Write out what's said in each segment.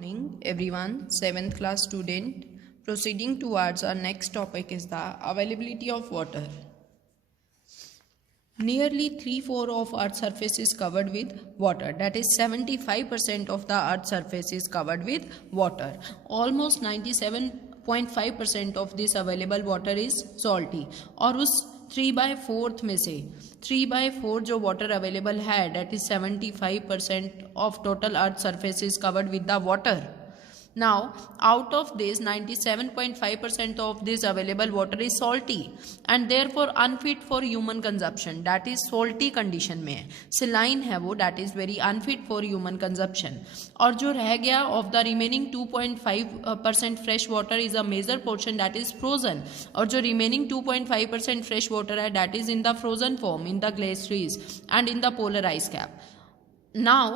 Morning, everyone. 7th class student. Proceeding towards our next topic is the availability of water. Nearly 3/4 of Earth's surface is covered with water. That is 75% of the Earth's surface is covered with water. Almost 97.5% of this available water is salty. और उस 3/4 में से 3/4 जो water available है, that is 75% of total Earth surface is covered with the water. Now, out of this 97.5% of this available water is salty and therefore unfit for human consumption. That is salty condition में है, saline है वो, that is very unfit for human consumption. और जो रह गया of the remaining 2.5% fresh water is a major portion, that is frozen. और जो remaining 2.5% fresh water है, that is in the frozen form, in the glaciers and in the polar ice cap. Now,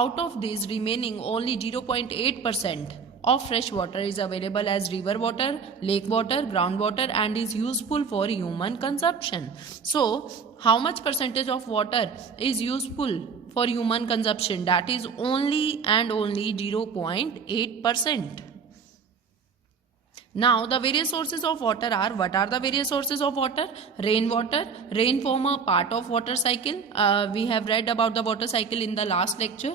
out of these remaining only 0.8% of fresh water is available as river water, lake water, groundwater and is useful for human consumption. So, how much percentage of water is useful for human consumption? That is only and only 0.8%. Now, the various sources of water are, what are the various sources of water? Rainwater. Rain form a part of water cycle. We have read about the water cycle in the last lecture.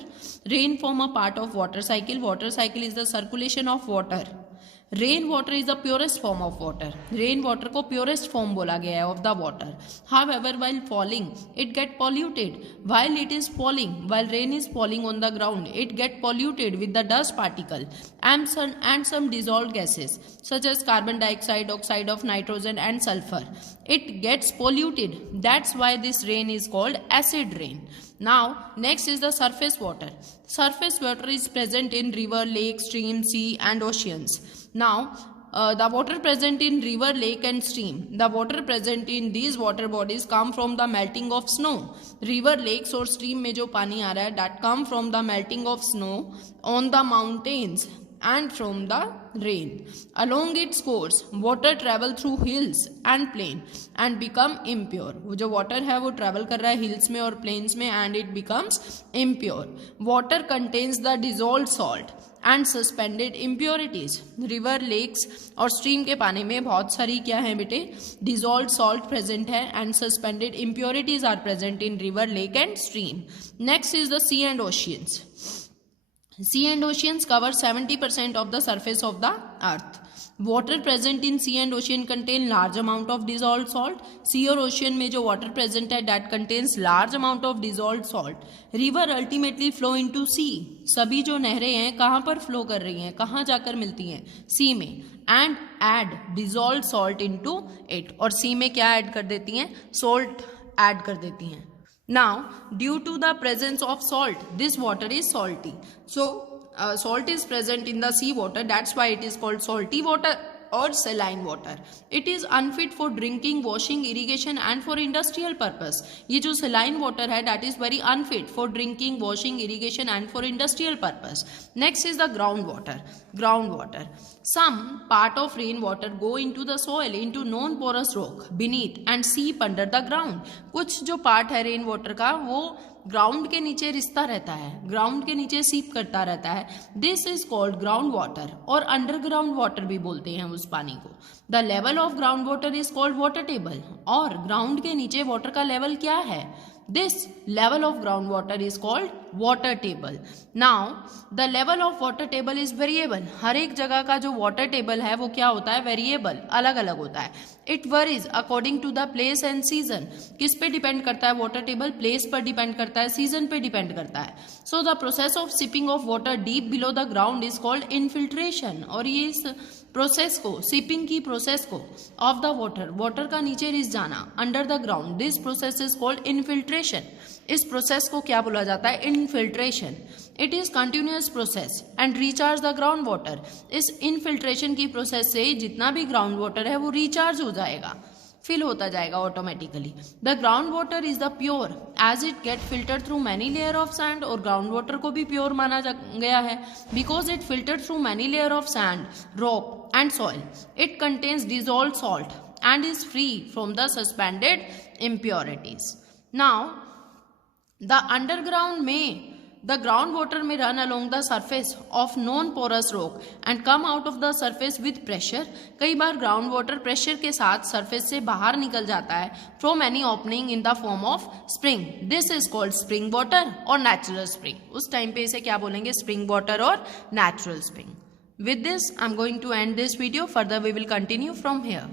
Rain form a part of water cycle. Water cycle is the circulation of water. Rain water is the purest form of water. Rain water को purest form बोला गया है of the water. However while falling it get polluted. While it is falling, while rain is falling on the ground, it get polluted with the dust particle and some dissolved gases such as carbon dioxide, oxide of nitrogen and sulfur. It gets polluted. That's why this rain is called acid rain. Now, next is the surface water. Surface water is present in river, lake, stream, sea and oceans. Now, the water present in river, lake and stream, the water present in these water bodies come from the melting of snow. River, lakes और stream में जो पानी आ रहा है, that come from the melting of snow on the mountains and from the rain. Along its course, water travel through hills and plain and become impure. वो जो water है वो travel कर रहा है hills में और plains में and it becomes impure. Water contains the dissolved salt and suspended impurities. River, lakes और stream के पानी में बहुत सारी क्या है बेटे, dissolved salt present है and suspended impurities are present in river, lake and stream. Next is the sea and oceans. Sea and oceans cover 70% of the surface of the earth. Water present in sea and ocean contain large amount of dissolved salt. Sea और ocean में जो water present है that contains large amount of dissolved salt. River ultimately flow into sea. सभी जो नहरें हैं कहाँ पर flow कर रही हैं, कहाँ जाकर मिलती हैं, sea में. And add dissolved salt into it. और sea में क्या add कर देती हैं, salt add कर देती हैं. Now, due to the presence of salt, this water is salty. So, salt is present in the sea water. That's why it is called salty water or saline water. It is unfit for drinking, washing, irrigation and for industrial purpose. ये जो saline water है that is very unfit for drinking, washing, irrigation and for industrial purpose. Next is the groundwater. Groundwater. Some part of rainwater go into the soil, into non-porous rock beneath and seep under the ground. कुछ जो part है rainwater का वो ground के नीचे रिश्ता रहता है, ग्राउंड के नीचे सीप करता रहता है. This is called ground water और अंडरग्राउंड वाटर भी बोलते हैं उस पानी को. The level of ground water is called water table. और ग्राउंड के नीचे वाटर का लेवल क्या है, this level of groundwater is called water table. Now, the level of water table is variable. हर एक जगह का जो water table है वो क्या होता है, variable, अलग अलग होता है. It varies according to the place and season. किस पे डिपेंड करता है water table, place पर डिपेंड करता है, season पे डिपेंड करता है. So the process of sipping of water deep below the ground is called infiltration. और ये इस प्रोसेस को, सिपिंग की प्रोसेस को ऑफ द वाटर, वाटर का नीचे रिस जाना under the ground, this process is called infiltration. इस प्रोसेस को क्या बोला जाता है, infiltration. It is continuous process and recharge the ground water. इस इनफिल्ट्रेशन की प्रोसेस से जितना भी ग्राउंड वाटर है वो रिचार्ज हो जाएगा, फिल होता जाएगा automatically. The ground water is the pure as it get filter through many layer of sand. और ग्राउंड वाटर को भी प्योर माना गया है because it filter through many layer of sand, rock and soil. It contains dissolved salt and is free from the suspended impurities. Now, the underground में The groundwater may run along the surface of non-porous rock and come out of the surface with pressure. कई बार ground water pressure के साथ surface से बाहर निकल जाता है from any opening in the form of spring. This is called spring water और natural spring. उस टाइम पे इसे क्या बोलेंगे? स्प्रिंग वाटर और natural spring. With this, I'm going to end this video. Further, we will continue from here.